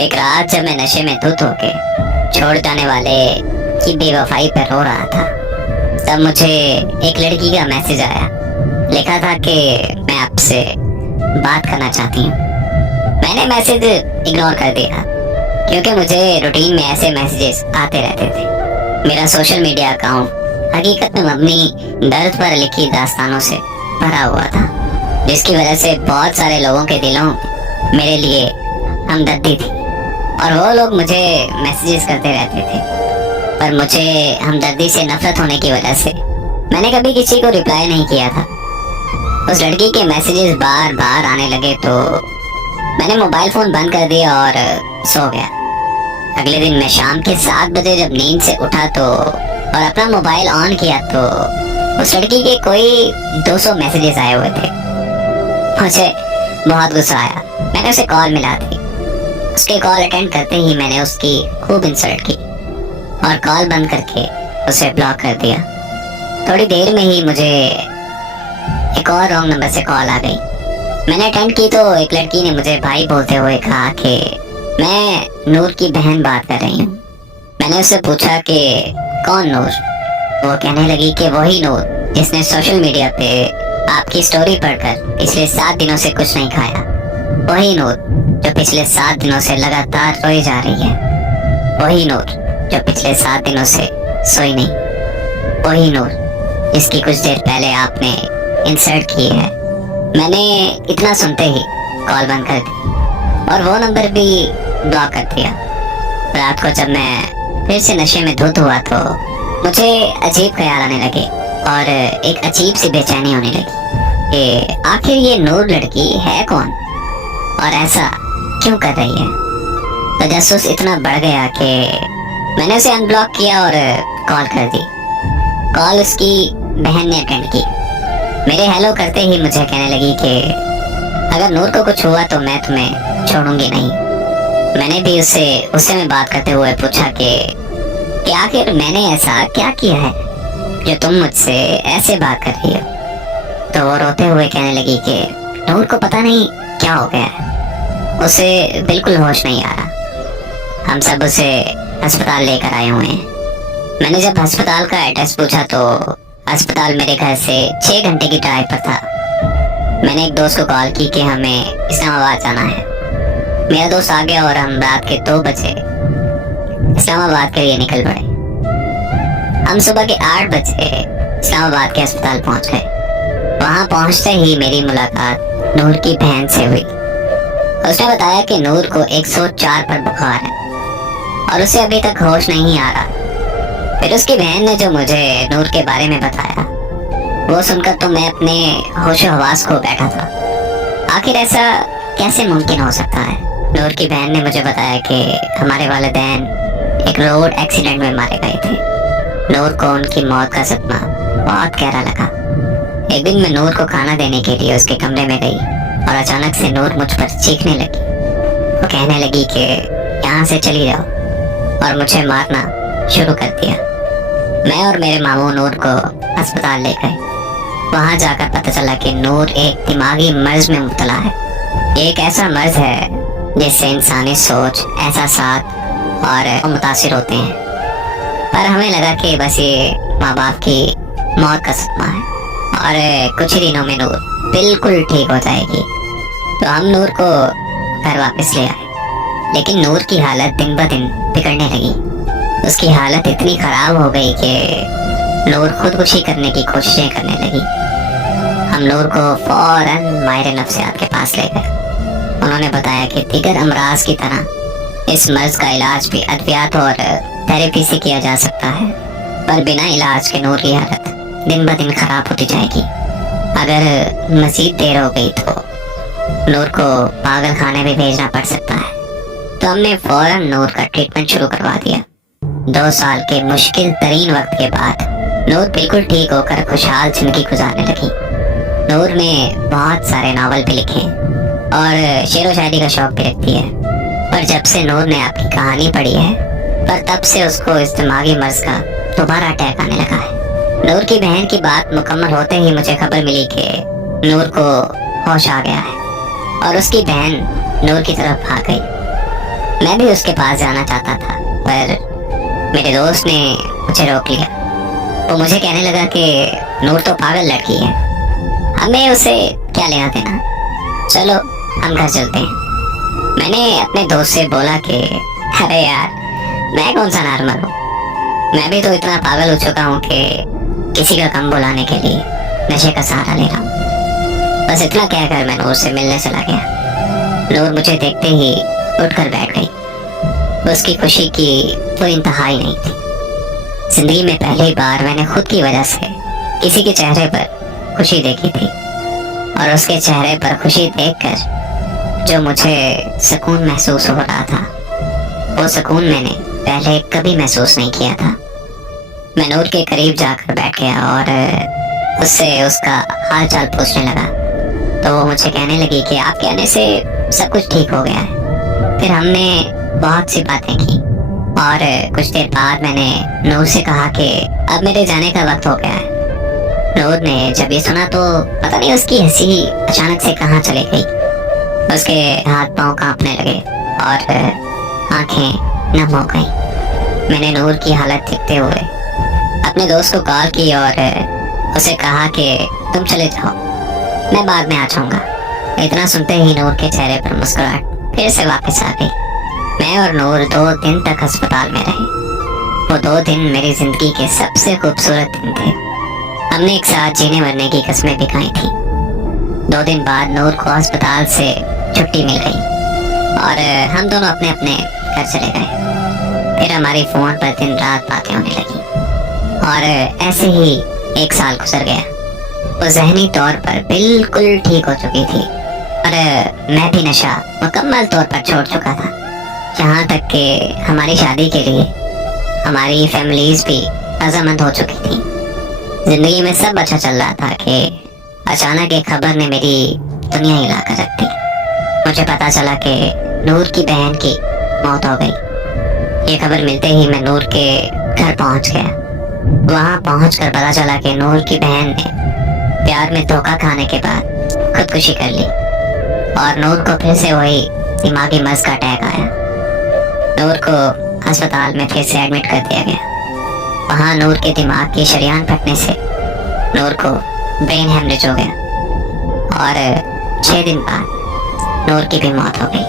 एक रात जब मैं नशे में धुत होके छोड़ जाने वाले की बेवफाई पर रो रहा था, तब मुझे एक लड़की का मैसेज आया। लिखा था कि मैं आपसे बात करना चाहती हूँ। मैंने मैसेज इग्नोर कर दिया क्योंकि मुझे रूटीन में ऐसे मैसेजेस आते रहते थे। मेरा सोशल मीडिया अकाउंट हकीकत में मबनी दर्द पर लिखी दास्तानों से भरा हुआ था, जिसकी वजह से बहुत सारे लोगों के दिलों में मेरे लिए हमदर्दी थी और वो लोग मुझे मैसेजेस करते रहते थे। पर मुझे हमदर्दी से नफरत होने की वजह से मैंने कभी किसी को रिप्लाई नहीं किया था। उस लड़की के मैसेजेस बार बार आने लगे तो मैंने मोबाइल फोन बंद कर दिया और सो गया। अगले दिन मैं शाम के 7 बजे जब नींद से उठा तो और अपना मोबाइल ऑन किया तो उस लड़की के कोई 200 मैसेजेस आए हुए थे। मुझे बहुत गुस्सा आया। मैंने उसे कॉल मिला दी। उसके कॉल अटेंड करते ही मैंने उसकी खूब इंसल्ट की और कॉल बंद करके उसे ब्लॉक कर दिया। थोड़ी देर में ही मुझे एक और रॉन्ग नंबर से कॉल आ गई। मैंने अटेंड की तो एक लड़की ने मुझे भाई बोलते हुए कहा कि मैं नूर की बहन बात कर रही हूँ। मैंने उससे पूछा कि कौन नूर? वो कहने लगी कि वही नूर जिसने सोशल मीडिया पे आपकी स्टोरी पढ़कर पिछले 7 दिनों से कुछ नहीं खाया। वही नूर जो पिछले 7 दिनों से लगातार रोई जा रही है। वही नूर जो पिछले 7 दिनों से सोई नहीं। वही नूर जिसकी कुछ देर पहले आपने इंसल्ट की है। मैंने इतना सुनते ही कॉल बंद कर दी और वो नंबर भी ब्लॉक कर दिया। रात को जब मैं फिर से नशे में धुत हुआ तो मुझे अजीब ख्याल आने लगे और एक अजीब सी बेचैनी होने लगी कि आखिर ये नूर लड़की है कौन और ऐसा क्यों कर रही है। तजस्सुस इतना बढ़ गया कि मैंने उसे अनब्लॉक किया और कॉल कर दी। कॉल उसकी बहन ने अटेंड की। मेरे हेलो करते ही मुझे कहने लगी कि अगर नूर को कुछ हुआ तो मैं तुम्हें छोड़ूंगी नहीं। मैंने भी उससे मैं बात करते हुए पूछा कि आखिर मैंने ऐसा क्या किया है जो तुम मुझसे ऐसे बात कर रही हो। तो वो रोते हुए कहने लगी कि नूर को पता नहीं क्या हो गया है, उसे बिल्कुल होश नहीं आ रहा। हम सब उसे अस्पताल लेकर आए हुए हैं। मैंने जब अस्पताल का एड्रेस पूछा तो अस्पताल मेरे घर से 6 घंटे की ड्राइव पर था। मैंने एक दोस्त को कॉल की कि हमें इस्लामाबाद जाना है। मेरा दोस्त आ गया और हम रात के 2 बजे इस्लामाबाद के लिए निकल पड़े। हम सुबह के 8 बजे इस्लामाबाद के अस्पताल पहुंच गए। वहां पहुंचते ही मेरी मुलाकात नूर की बहन से हुई। उसने बताया कि नूर को 104 पर बुखार है और उसे अभी तक होश नहीं आ रहा। फिर उसकी बहन ने जो मुझे नूर के बारे में बताया वो सुनकर तो मैं अपने होशो हवास खो बैठा था। आखिर ऐसा कैसे मुमकिन हो सकता है? नूर की बहन ने मुझे बताया कि हमारे वालिदैन एक रोड एक्सीडेंट में मारे गए थे। नूर को उनकी मौत का सदमा बहुत गहरा लगा। एक दिन मैं नूर को खाना देने के लिए उसके कमरे में गई और अचानक से नूर मुझ पर चीखने लगी। वो कहने लगी कि यहाँ से चली जाओ और मुझे मारना शुरू कर दिया। मैं और मेरे मामू नूर को अस्पताल ले गए। वहां जाकर पता चला कि नूर एक दिमागी मर्ज में मुब्तला है। ये एक ऐसा मर्ज है जिससे इंसानी सोच, एहसासात और मुतासिर होते हैं। पर हमें लगा कि बस ये माँ बाप की मौत का सदमा है और कुछ ही दिनों में नूर बिल्कुल ठीक हो जाएगी। तो हम नूर को घर वापस ले आए, लेकिन नूर की हालत दिन ब दिन बिगड़ने लगी। उसकी हालत इतनी खराब हो गई कि नूर खुदकुशी करने की कोशिशें करने लगी। हम नूर को फौरन माहिर नफ्सियात के पास ले गए। उन्होंने बताया कि दीगर अमराज की तरह इस मर्ज का इलाज भी अद्वियात और थेरेपी से किया जा सकता है, पर बिना इलाज के नूर की हालत दिन ब दिन खराब होती जाएगी। अगर मजीद देर हो गई तो नूर को पागल खाने भी भेजना पड़ सकता है। तो हमने फौरन नूर का ट्रीटमेंट शुरू करवा दिया। 2 साल के मुश्किल तरीन वक्त के बाद नूर बिल्कुल ठीक होकर खुशहाल जिंदगी गुजारने लगी। नूर ने बहुत सारे नावल भी लिखे और शेरो शायरी का शौक भी रखती है। पर जब से नूर ने आपकी कहानी पढ़ी है, पर तब से उसको इस दिमागी मर्ज का दोबारा अटैक आने लगा है। नूर की बहन की बात मुकम्मल होते ही मुझे खबर मिली कि नूर को होश आ गया है और उसकी बहन नूर की तरफ भाग गई। मैं भी उसके पास जाना चाहता था, पर मेरे दोस्त ने मुझे रोक लिया। वो मुझे कहने लगा कि नूर तो पागल लड़की है, हमें उसे क्या लेना देना, चलो हम घर चलते हैं। मैंने अपने दोस्त से बोला कि अरे यार, मैं कौन सा नॉर्मल हूँ, मैं भी तो इतना पागल हो चुका हूँ कि किसी का कम बुलाने के लिए नशे का सहारा ले रहा हूँ। बस इतना कहकर मैं नूर से मिलने चला गया। नूर मुझे देखते ही उठकर बैठ गई। उसकी खुशी की तो इंतहा ही नहीं थी। जिंदगी में पहली बार मैंने खुद की वजह से किसी के चेहरे पर खुशी देखी थी, और उसके चेहरे पर खुशी देखकर जो मुझे सुकून महसूस हो रहा था, वो सुकून मैंने पहले कभी महसूस नहीं किया था। मैं नूर के करीब जाकर बैठ गया और उससे उसका हाल चाल पूछने लगा। तो वो मुझे कहने लगी कि आप कहने से सब कुछ ठीक हो गया है। फिर हमने बहुत सी बातें की और कुछ देर बाद मैंने नूर से कहा कि अब मेरे जाने का वक्त हो गया है। नूर ने जब ये सुना तो पता नहीं उसकी हंसी अचानक से कहाँ चली गई। उसके हाथ पांव कांपने लगे और आंखें नम हो गई। मैंने नूर की हालत देखते हुए अपने दोस्त को कॉल की और उसे कहा कि तुम चले जाओ, मैं बाद में आ जाऊंगा। इतना सुनते ही नूर के चेहरे पर मुस्कुराहट फिर से वापस आ गई। मैं और नूर 2 दिन तक अस्पताल में रहे। वो 2 दिन मेरी जिंदगी के सबसे खूबसूरत दिन थे। हमने एक साथ जीने मरने की कस्में भी खाई थी। 2 दिन बाद नूर को अस्पताल से छुट्टी मिल गई और हम दोनों अपने अपने घर चले गए। फिर हमारी फोन पर दिन रात बातें होने लगी और ऐसे ही 1 साल गुजर गया। वो ज़हनी तौर पर बिल्कुल ठीक हो चुकी थी और मैं भी नशा मुकम्मल तौर पर छोड़ चुका था। यहाँ तक कि हमारी शादी के लिए हमारी फैमिलीज भी रजामंद हो चुकी थी। जिंदगी में सब अच्छा चल रहा था कि अचानक एक खबर ने मेरी दुनिया हिला कर रख दी। मुझे पता चला कि नूर की बहन की मौत हो गई। ये खबर मिलते ही मैं नूर के घर पहुंच गया। वहां पहुंचकर पता चला कि नूर की बहन ने प्यार में धोखा खाने के बाद खुदकुशी कर ली और नूर को फिर से वही दिमागी मर्ज का अटैक आया। नूर को अस्पताल में फिर से एडमिट कर दिया गया। वहां नूर के दिमाग की शरीयान फटने से नूर को ब्रेन हेमरेज हो गया और 6 दिन बाद नूर की भी मौत हो गई।